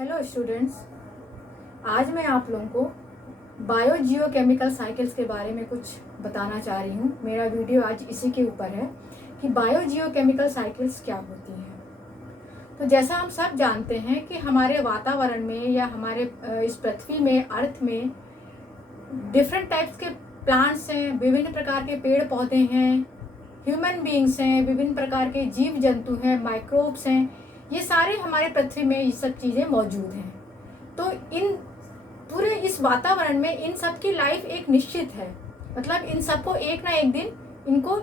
Hello students, आज मैं आप लोगों को बायो जियो केमिकल साइकिल्स के बारे में कुछ बताना चाह रही हूँ। मेरा वीडियो आज इसी के ऊपर है कि बायो जियो केमिकल साइकिल्स क्या होती हैं। तो जैसा हम सब जानते हैं कि हमारे वातावरण में या हमारे इस पृथ्वी में, अर्थ में डिफरेंट टाइप्स के प्लांट्स हैं, विभिन्न प्रकार के पेड़ पौधे हैं, ह्यूमन बीइंग्स हैं, विभिन्न प्रकार के जीव जंतु हैं, माइक्रोब्स हैं। ये सारे हमारे पृथ्वी में ये सब चीज़ें मौजूद हैं। तो इन पूरे इस वातावरण में इन सब की लाइफ एक निश्चित है, मतलब इन सबको एक ना एक दिन इनको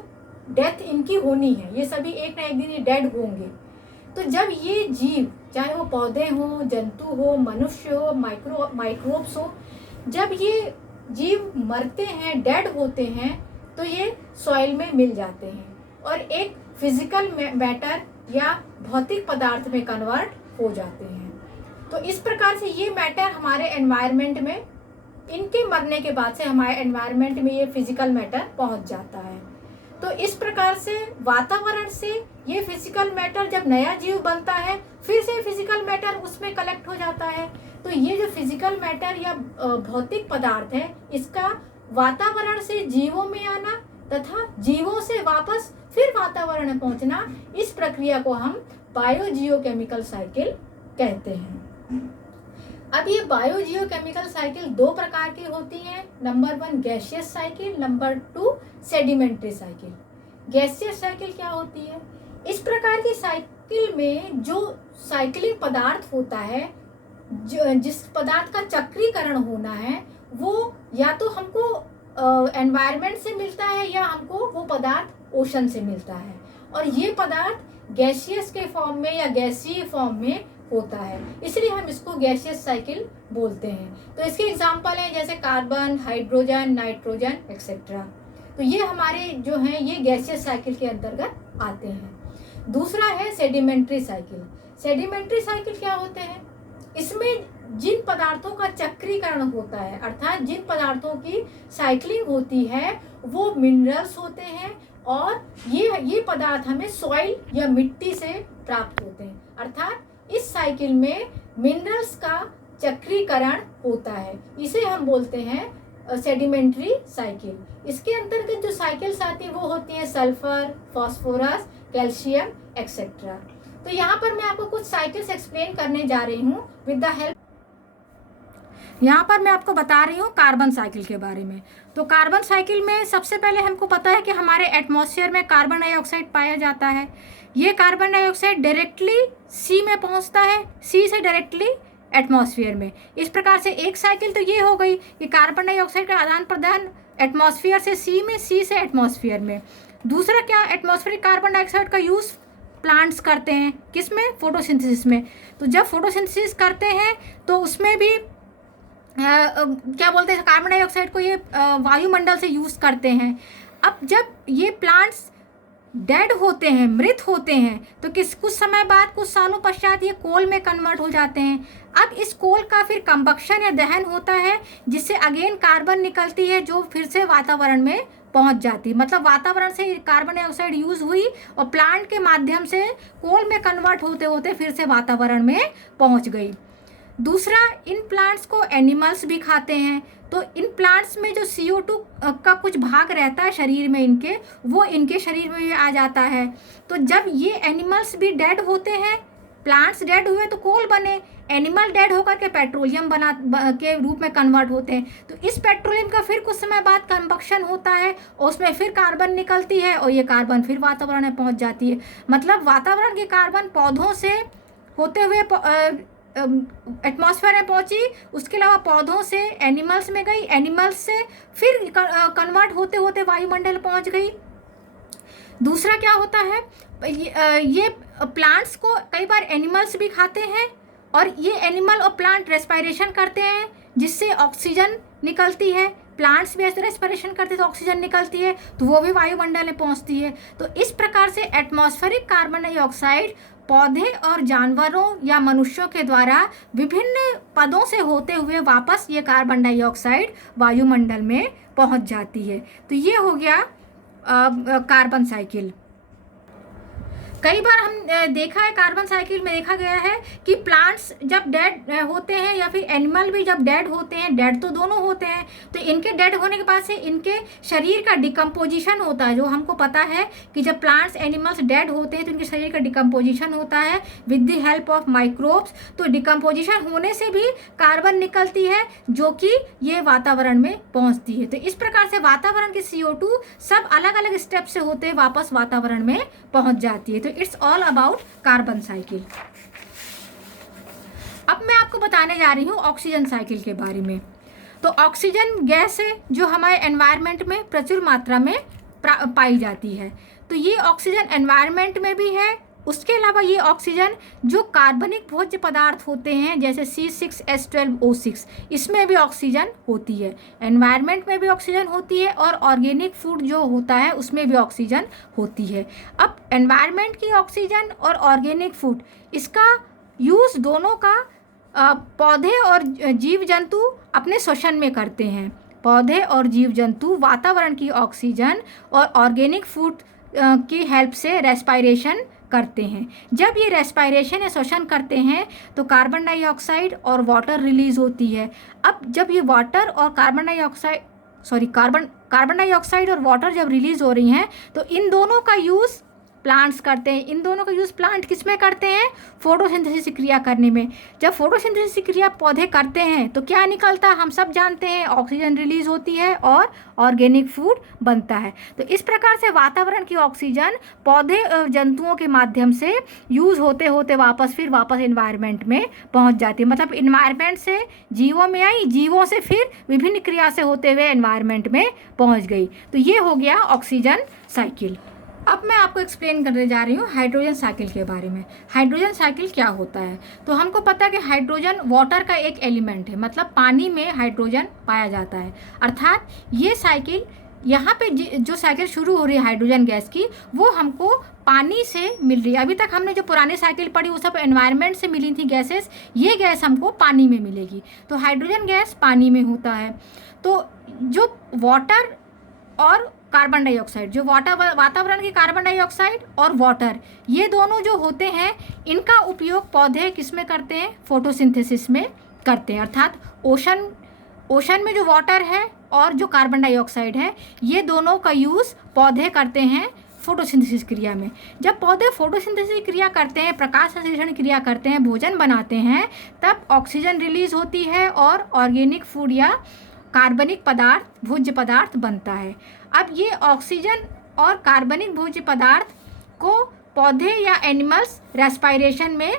डेथ इनकी होनी है। ये सभी एक ना एक दिन ये डेड होंगे। तो जब ये जीव, चाहे वो पौधे हो, जंतु हो, मनुष्य हो, माइक्रोब्स हो, जब ये जीव मरते हैं, डेड होते हैं, तो ये सॉइल में मिल जाते हैं और एक फिजिकल मैटर या भौतिक पदार्थ में कन्वर्ट हो जाते हैं। तो इस प्रकार से ये मैटर हमारे एनवायरनमेंट में, इनके मरने के बाद से हमारे एनवायरनमेंट में ये फिजिकल मैटर पहुंच जाता है। तो इस प्रकार से वातावरण से ये फिजिकल मैटर, जब नया जीव बनता है, फिर से फिजिकल मैटर उसमें कलेक्ट हो जाता है। तो ये जो फिजिकल मैटर या भौतिक पदार्थ है, इसका वातावरण से जीवों में आना तथा जीवों से वापस फिर वातावरण में पहुंचना, इस प्रक्रिया को हम बायो जियो केमिकल साइकिल कहते हैं। अब ये बायो जियो केमिकल साइकिल दो प्रकार की होती हैं। Number 1 gaseous cycle, number 2 sedimentary cycle. Gaseous cycle क्या होती है? इस प्रकार की साइकिल में जो साइक्लिंग पदार्थ होता है, जिस पदार्थ का चक्रीकरण होना है, वो या तो हमको एनवायरनमेंट से मिलता है या हमको वो पदार्थ ओशन से मिलता है। और ये पदार्थ गैसियस के फॉर्म में या गैसीय फॉर्म में होता है, इसलिए हम इसको गैसियस साइकिल बोलते हैं। तो इसके एग्जांपल हैं जैसे कार्बन, हाइड्रोजन, नाइट्रोजन एक्सेट्रा। तो ये हमारे जो हैं ये गैसियस साइकिल के अंतर्गत आते हैं। दूसरा है सेडिमेंट्री साइकिल। सेडिमेंट्री साइकिल क्या होते हैं? इसमें जिन पदार्थों का चक्रीकरण होता है, अर्थात जिन पदार्थों की साइक्लिंग होती है, वो मिनरल्स होते हैं और ये पदार्थ हमें सॉइल या मिट्टी से प्राप्त होते हैं। अर्थात इस साइकिल में मिनरल्स का चक्रीकरण होता है, इसे हम बोलते हैं सेडिमेंट्री साइकिल। इसके अंतर्गत जो साइकिल्स आती हैं वो होती हैं सल्फर, फास्फोरस, कैल्शियम एक्सेट्रा। तो यहाँ पर मैं आपको कुछ साइकिल्स एक्सप्लेन करने जा रही हूँ विद द हेल्प। यहाँ पर मैं आपको बता रही हूँ कार्बन साइकिल के बारे में। तो कार्बन साइकिल में सबसे पहले हमको पता है कि हमारे एटमॉस्फेयर में कार्बन डाइऑक्साइड पाया जाता है। ये कार्बन डाइऑक्साइड डायरेक्टली सी में पहुँचता है, सी से डायरेक्टली एटमॉस्फेयर में। इस प्रकार से एक साइकिल तो ये हो गई कि कार्बन डाइऑक्साइड का आदान प्रदान एटमॉस्फेयर से सी में, सी से एटमॉस्फेयर में। दूसरा क्या, एटमॉस्फेरिक कार्बन डाइऑक्साइड का यूज़ प्लांट्स करते हैं, किसमें? फोटोसिंथेसिस में। तो जब फोटोसिंथेसिस करते हैं तो उसमें भी क्या बोलते हैं, कार्बन डाइऑक्साइड को ये वायुमंडल से यूज़ करते हैं। अब जब ये प्लांट्स डेड होते हैं, मृत होते हैं, तो कुछ समय बाद, कुछ सालों पश्चात ये कोल में कन्वर्ट हो जाते हैं। अब इस कोल का फिर कंबक्शन या दहन होता है, जिससे अगेन कार्बन निकलती है, जो फिर से वातावरण में पहुंच जाती है। मतलब वातावरण से कार्बन डाइऑक्साइड यूज़ हुई और प्लांट के माध्यम से कोल में कन्वर्ट होते होते फिर से वातावरण में पहुंच गई। दूसरा, इन प्लांट्स को एनिमल्स भी खाते हैं। तो इन प्लांट्स में जो CO2 का कुछ भाग रहता है शरीर में इनके, वो इनके शरीर में भी आ जाता है। तो जब ये एनिमल्स भी डेड होते हैं, प्लांट्स डेड हुए तो कोल बने, एनिमल डेड होकर के पेट्रोलियम के रूप में कन्वर्ट होते हैं। तो इस पेट्रोलियम का फिर कुछ समय बाद कंबक्शन होता है और उसमें फिर कार्बन निकलती है और ये कार्बन फिर वातावरण में पहुंच जाती है। मतलब वातावरण की कार्बन पौधों से होते हुए एटमॉस्फेयर में पहुंची, उसके अलावा पौधों से एनिमल्स में गई, एनिमल्स से फिर कन्वर्ट होते होते वायुमंडल पहुंच गई। दूसरा क्या होता है, ये प्लांट्स को कई बार एनिमल्स भी खाते हैं और ये एनिमल और प्लांट रेस्पिरेशन करते हैं, जिससे ऑक्सीजन निकलती है। प्लांट्स भी ऐसे रेस्पिरेशन करते हैं तो ऑक्सीजन निकलती है, तो वो भी वायुमंडल में पहुंचती है। तो इस प्रकार से एटमॉस्फेरिक कार्बन डाइऑक्साइड पौधे और जानवरों या मनुष्यों के द्वारा विभिन्न पदों से होते हुए वापस ये कार्बन डाइऑक्साइड वायुमंडल में पहुंच जाती है। तो ये हो गया कार्बन साइकिल। कई बार हम देखा है, कार्बन साइकिल में देखा गया है कि प्लांट्स जब डेड होते हैं या फिर एनिमल भी जब डेड होते हैं, डेड तो दोनों होते हैं, तो इनके डेड होने के बाद से इनके शरीर का डिकम्पोजिशन होता है। जो हमको पता है कि जब प्लांट्स एनिमल्स डेड होते हैं तो इनके शरीर का डिकम्पोजिशन होता है with the help of microbes. तो डिकम्पोजिशन होने से भी कार्बन निकलती है जो कि ये वातावरण में पहुंचती है। तो इस प्रकार से वातावरण की CO2 सब अलग अलग स्टेप से होते वापस वातावरण में पहुंच जाती है। तो it's all about carbon cycle. अब मैं आपको बताने जा रही हूँ ऑक्सीजन साइकिल के बारे में। तो ऑक्सीजन गैस है जो हमारे एनवायरनमेंट में प्रचुर मात्रा में पाई जाती है। तो ये ऑक्सीजन एनवायरनमेंट में भी है। उसके अलावा ये ऑक्सीजन जो कार्बनिक भोज्य पदार्थ होते हैं जैसे C6H12O6, इसमें भी ऑक्सीजन होती है। एनवायरनमेंट में भी ऑक्सीजन होती है और ऑर्गेनिक फूड जो होता है उसमें भी ऑक्सीजन होती है। अब एनवायरनमेंट की ऑक्सीजन और ऑर्गेनिक फूड, इसका यूज़ दोनों का पौधे और जीव जंतु अपने श्वसन में करते हैं। पौधे और जीव जंतु वातावरण की ऑक्सीजन और ऑर्गेनिक फूड की हेल्प से रेस्पायरेशन करते हैं। जब ये रेस्पायरेशन या श्वसन करते हैं तो कार्बन डाइऑक्साइड और वाटर रिलीज होती है। अब जब ये वाटर और कार्बन डाइऑक्साइड और वाटर जब रिलीज हो रही हैं तो इन दोनों का यूज़ प्लांट्स करते हैं। इन दोनों का यूज़ प्लांट किस में करते हैं? फोटोसिंथेसिस क्रिया करने में। जब फोटोसिंथेसिस क्रिया पौधे करते हैं तो क्या निकलता है? हम सब जानते हैं, ऑक्सीजन रिलीज होती है और ऑर्गेनिक फूड बनता है। तो इस प्रकार से वातावरण की ऑक्सीजन पौधे और जंतुओं के माध्यम से यूज़ होते होते वापस इन्वायरमेंट में पहुंच जाती है। मतलब इन्वायरमेंट से जीवों में आई, जीवों से फिर विभिन्न क्रिया से होते हुए एनवायरमेंट में पहुंच गई। तो ये हो गया ऑक्सीजन साइकिल। अब मैं आपको एक्सप्लेन करने जा रही हूँ हाइड्रोजन साइकिल के बारे में। हाइड्रोजन साइकिल क्या होता है? तो हमको पता है कि हाइड्रोजन वाटर का एक एलिमेंट है, मतलब पानी में हाइड्रोजन पाया जाता है। अर्थात ये साइकिल यहाँ पे जो साइकिल शुरू हो रही है हाइड्रोजन गैस की, वो हमको पानी से मिल रही है। अभी तक हमने जो पुरानी साइकिल पढ़ी वो सब एनवायरनमेंट से मिली थी गैसेस, ये गैस हमको पानी में मिलेगी। तो हाइड्रोजन गैस पानी में होता है। तो जो वाटर और कार्बन डाइऑक्साइड, जो वातावरण की कार्बन डाइऑक्साइड और वाटर, ये दोनों जो होते हैं इनका उपयोग पौधे किस में करते हैं? फोटोसिंथेसिस में करते हैं। अर्थात ओशन में जो वाटर है और जो कार्बन डाइऑक्साइड है, ये दोनों का यूज़ पौधे करते हैं फोटोसिंथेसिस क्रिया में। जब पौधे फोटोसिंथेसिस क्रिया करते हैं, प्रकाश संश्लेषण क्रिया करते हैं, भोजन बनाते हैं, तब ऑक्सीजन रिलीज होती है और ऑर्गेनिक फूड या कार्बनिक पदार्थ, भोज्य पदार्थ बनता है। अब ये ऑक्सीजन और कार्बनिक भोज्य पदार्थ को पौधे या एनिमल्स रेस्पायरेशन में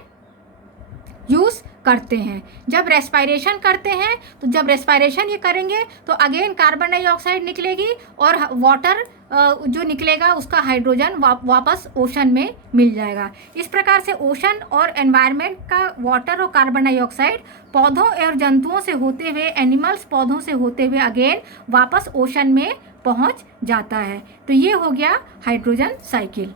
यूज़ करते हैं। जब रेस्पायरेशन करते हैं तो जब रेस्पायरेशन ये करेंगे तो अगेन कार्बन डाइऑक्साइड निकलेगी और वाटर जो निकलेगा उसका हाइड्रोजन वापस ओशन में मिल जाएगा। इस प्रकार से ओशन और एनवायरनमेंट का वाटर और कार्बन डाइऑक्साइड पौधों और जंतुओं से होते हुए, एनिमल्स पौधों से होते हुए अगेन वापस ओशन में पहुंच जाता है। तो ये हो गया हाइड्रोजन साइकिल।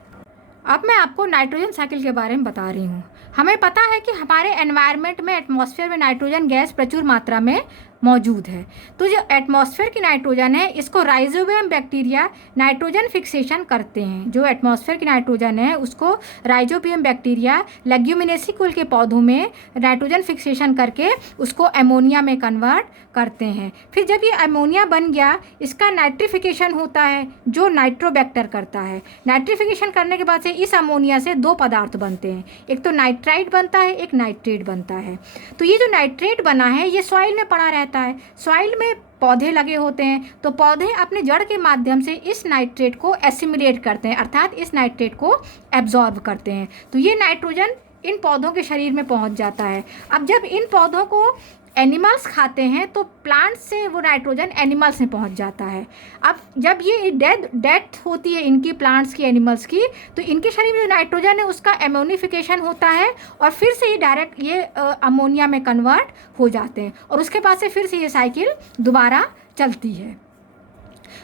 अब मैं आपको नाइट्रोजन साइकिल के बारे में बता रही हूँ। हमें पता है कि हमारे एनवायरनमेंट में, एटमॉस्फेयर में नाइट्रोजन गैस प्रचुर मात्रा में मौजूद है। तो जो एटमॉस्फेयर की नाइट्रोजन है, इसको राइजोबियम बैक्टीरिया नाइट्रोजन फिक्सेशन करते हैं। जो एटमॉस्फेयर की नाइट्रोजन है उसको राइजोबियम बैक्टीरिया लेग्यूमिनेसी कुल के पौधों में नाइट्रोजन फिक्सेशन करके उसको अमोनिया में कन्वर्ट करते हैं। फिर जब ये अमोनिया बन गया, इसका नाइट्रिफिकेशन होता है जो नाइट्रोबैक्टर करता है। नाइट्रिफिकेशन करने के बाद से इस अमोनिया से दो पदार्थ बनते हैं, एक तो नाइट्राइट बनता है, एक नाइट्रेट बनता है। तो ये जो नाइट्रेट बना है ये सॉइल में पड़ा रहता है। सॉइल में पौधे लगे होते हैं तो पौधे अपने जड़ के माध्यम से इस नाइट्रेट को एसिमिलेट करते हैं, अर्थात इस नाइट्रेट को एब्जॉर्ब करते हैं। तो ये नाइट्रोजन इन पौधों के शरीर में पहुंच जाता है। अब जब इन पौधों को एनिमल्स खाते हैं तो प्लांट से वो नाइट्रोजन एनिमल्स में पहुंच जाता है। अब जब ये डेथ होती है इनकी, प्लांट्स की, एनिमल्स की, तो इनके शरीर में जो नाइट्रोजन है उसका एमोनिफिकेशन होता है और फिर से ये डायरेक्ट ये अमोनिया में कन्वर्ट हो जाते हैं और उसके बाद से फिर से ये साइकिल दोबारा चलती है।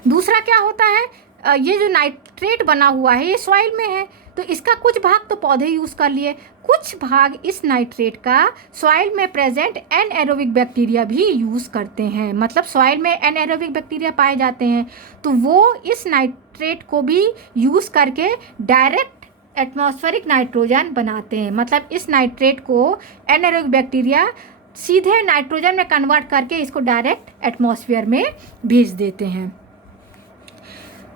दूसरा क्या होता है, ये जो नाइट्रेट बना हुआ है ये सॉइल में है तो इसका कुछ भाग तो पौधे यूज़ कर लिए, कुछ भाग इस नाइट्रेट का सॉइल में प्रेजेंट एनएरोबिक बैक्टीरिया भी यूज़ करते हैं। मतलब सॉइल में एनएरोबिक बैक्टीरिया पाए जाते हैं तो वो इस नाइट्रेट को भी यूज़ करके डायरेक्ट एटमॉस्फेरिक नाइट्रोजन बनाते हैं। मतलब इस नाइट्रेट को एनारोबिक बैक्टीरिया सीधे नाइट्रोजन में कन्वर्ट करके इसको डायरेक्ट एटमॉस्फेयर में भेज देते हैं।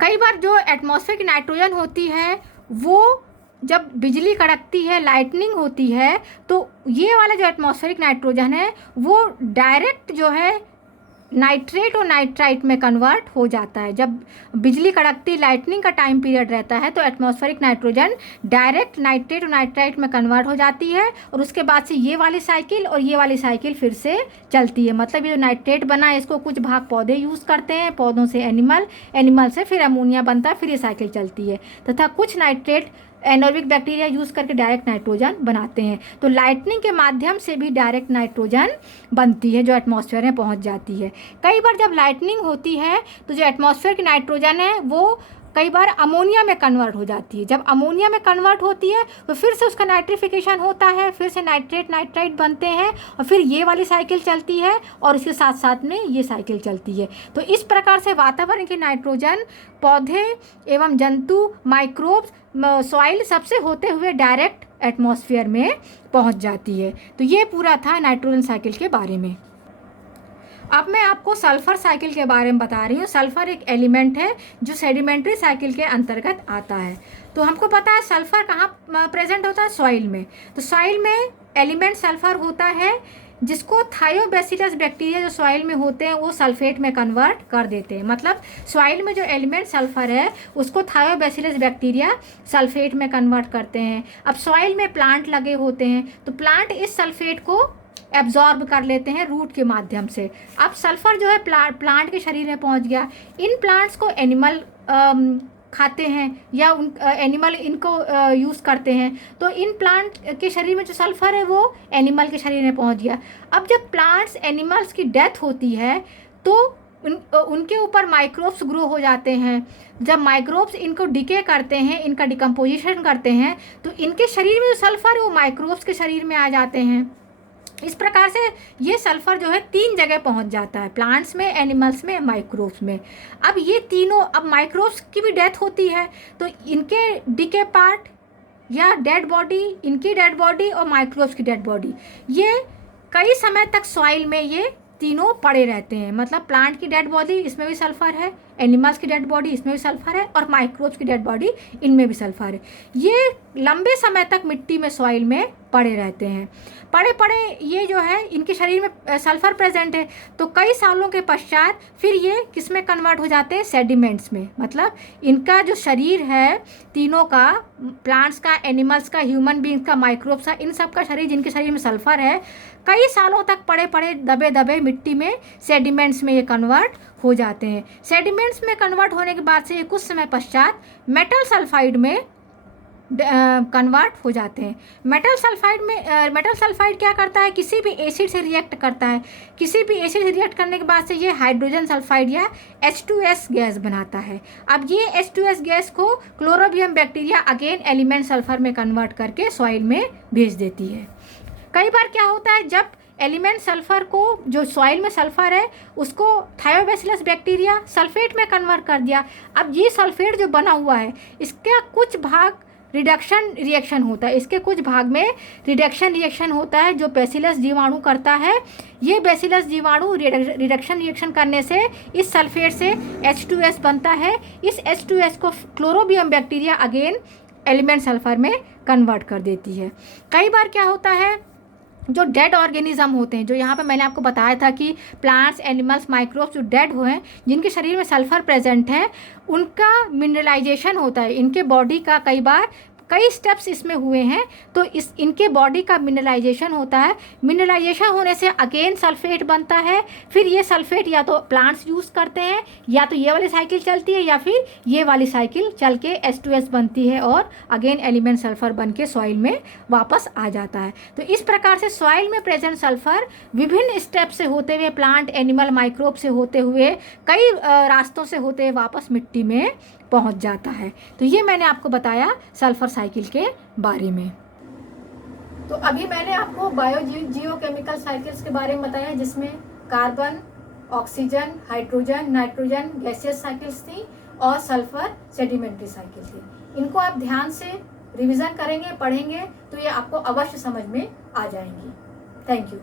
कई बार जो एटमॉस्फेयर की नाइट्रोजन होती है वो जब बिजली कड़कती है, लाइटनिंग होती है, तो ये वाला जो एटमॉस्फेरिक नाइट्रोजन है वो डायरेक्ट जो है नाइट्रेट और नाइट्राइट में कन्वर्ट हो जाता है। जब बिजली कड़कती, लाइटनिंग का टाइम पीरियड रहता है तो एटमॉस्फेरिक नाइट्रोजन डायरेक्ट नाइट्रेट और नाइट्राइट में कन्वर्ट हो जाती है और उसके बाद से ये वाली साइकिल और ये वाली साइकिल फिर से चलती है। मतलब ये जो नाइट्रेट बना है इसको कुछ भाग पौधे यूज़ करते हैं, पौधों से एनिमल से फिर अमोनिया बनता है, फिर ये साइकिल चलती है, तथा कुछ नाइट्रेट एनारोबिक बैक्टीरिया यूज़ करके डायरेक्ट नाइट्रोजन बनाते हैं। तो लाइटनिंग के माध्यम से भी डायरेक्ट नाइट्रोजन बनती है जो एटमॉस्फेयर में पहुंच जाती है। कई बार जब लाइटनिंग होती है तो जो एटमॉस्फेयर की नाइट्रोजन है वो कई बार अमोनिया में कन्वर्ट हो जाती है। जब अमोनिया में कन्वर्ट होती है तो फिर से उसका नाइट्रिफिकेशन होता है, फिर से नाइट्रेट नाइट्राइट बनते हैं और फिर ये वाली साइकिल चलती है और इसके साथ साथ में ये साइकिल चलती है। तो इस प्रकार से वातावरण की नाइट्रोजन पौधे एवं जंतु, माइक्रोब्स, सॉइल सबसे होते हुए डायरेक्ट एटमॉस्फेयर में पहुंच जाती है। तो ये पूरा था नाइट्रोजन साइकिल के बारे में। अब मैं आपको सल्फ़र साइकिल के बारे में बता रही हूँ। सल्फ़र एक एलिमेंट है जो सेडिमेंट्री साइकिल के अंतर्गत आता है। तो हमको पता है सल्फ़र कहाँ प्रेजेंट होता है, सॉइल में। तो सॉइल में एलिमेंट सल्फ़र होता है जिसको थायोबैसिलस बैक्टीरिया जो सॉइल में होते हैं वो सल्फेट में कन्वर्ट कर देते हैं। मतलब सॉइल में जो एलिमेंट सल्फ़र है उसको थायोबैसिलस बैक्टीरिया सल्फेट में कन्वर्ट करते हैं। अब सॉइल में प्लांट लगे होते हैं तो प्लांट इस सल्फेट को एब्जॉर्ब कर लेते हैं रूट के माध्यम से। अब सल्फ़र जो है प्लांट के शरीर में पहुंच गया। इन प्लांट्स को एनिमल खाते हैं या एनिमल इनको यूज़ करते हैं। तो इन प्लांट के शरीर में जो सल्फ़र है वो एनिमल के शरीर में पहुंच गया। अब जब प्लांट्स एनिमल्स की डेथ होती है तो उनके ऊपर माइक्रोब्स ग्रो हो जाते हैं। जब माइक्रोब्स इनको डिके करते हैं, इनका डिकम्पोजिशन करते हैं, तो इनके शरीर में जो सल्फ़र है वो माइक्रोब्स के शरीर में आ जाते हैं। इस प्रकार से ये सल्फ़र जो है 3 जगह पहुंच जाता है, प्लांट्स में, एनिमल्स में, माइक्रोब्स में। अब ये तीनों, अब माइक्रोब्स की भी डेथ होती है तो इनके डिके पार्ट या डेड बॉडी, इनकी डेड बॉडी और माइक्रोब्स की डेड बॉडी, ये कई समय तक सॉइल में ये तीनों पड़े रहते हैं। मतलब प्लांट की डेड बॉडी, इसमें भी सल्फ़र है, एनिमल्स की डेड बॉडी, इसमें भी सल्फ़र है, और माइक्रोब्स की डेड बॉडी, इनमें भी सल्फ़र है। ये लंबे समय तक मिट्टी में, सॉइल में पड़े रहते हैं। पड़े पड़े ये जो है इनके शरीर में सल्फ़र प्रेजेंट है तो कई सालों के पश्चात फिर ये किस में कन्वर्ट हो जाते हैं, सेडिमेंट्स में। मतलब इनका जो शरीर है तीनों का, प्लांट्स का, एनिमल्स का, ह्यूमन बींग्स का, माइक्रोब्स का, इन सब का शरीर, जिनके शरीर में सल्फ़र है, कई सालों तक पड़े पड़े दबे दबे मिट्टी में, सेडिमेंट्स में ये कन्वर्ट हो जाते हैं। सेडिमेंट्स में कन्वर्ट होने के बाद से ये कुछ समय पश्चात मेटल सल्फाइड में कन्वर्ट हो जाते हैं। मेटल सल्फाइड क्या करता है, किसी भी एसिड से रिएक्ट करता है। किसी भी एसिड से रिएक्ट करने के बाद से ये हाइड्रोजन सल्फाइड या H2S गैस बनाता है। अब ये H2S गैस को Chlorobium bacteria again element sulphur में कन्वर्ट करके सॉइल में भेज देती है। कई बार क्या होता है, जब एलिमेंट सल्फ़र को, जो सॉइल में सल्फ़र है, उसको थायोबैसिलस बैक्टीरिया सल्फेट में कन्वर्ट कर दिया। अब ये सल्फेट जो बना हुआ है इसका कुछ भाग रिडक्शन रिएक्शन होता है, इसके कुछ भाग में रिडक्शन रिएक्शन होता है जो बैसिलस जीवाणु करता है। ये बैसिलस जीवाणु रिडक्शन रिएक्शन करने से इस सल्फेट से H2S बनता है। इस H2S को Chlorobium bacteria again element sulphur में कन्वर्ट कर देती है। कई बार क्या होता है, जो डेड ऑर्गेनिज्म होते हैं, जो यहाँ पे मैंने आपको बताया था कि प्लांट्स, एनिमल्स, माइक्रोब्स जो डेड हुए हैं, जिनके शरीर में सल्फ़र प्रेजेंट है, उनका मिनरलाइजेशन होता है। इनके बॉडी का कई बार कई स्टेप्स इसमें हुए हैं तो इनके बॉडी का मिनरलाइजेशन होता है। मिनरलाइजेशन होने से अगेन सल्फेट बनता है। फिर ये सल्फेट या तो प्लांट्स यूज़ करते हैं, या तो ये वाली साइकिल चलती है, या फिर ये वाली साइकिल चल के H2S बनती है और अगेन एलिमेंट सल्फ़र बन के सॉइल में वापस आ जाता है। तो इस प्रकार से सॉइल में प्रेजेंट सल्फ़र विभिन्न स्टेप से होते हुए, प्लांट, एनिमल, माइक्रोब से होते हुए, कई रास्तों से होते हुए वापस मिट्टी में पहुंच जाता है। तो ये मैंने आपको बताया सल्फ़र साइकिल के बारे में। तो अभी मैंने आपको बायोजियोकेमिकल साइकिल्स के बारे में बताया, जिसमें carbon, oxygen, hydrogen, nitrogen gaseous cycles थी और सल्फ़र सेडिमेंट्री साइकिल थी। इनको आप ध्यान से रिवीजन करेंगे, पढ़ेंगे तो ये आपको अवश्य समझ में आ जाएंगी। Thank you.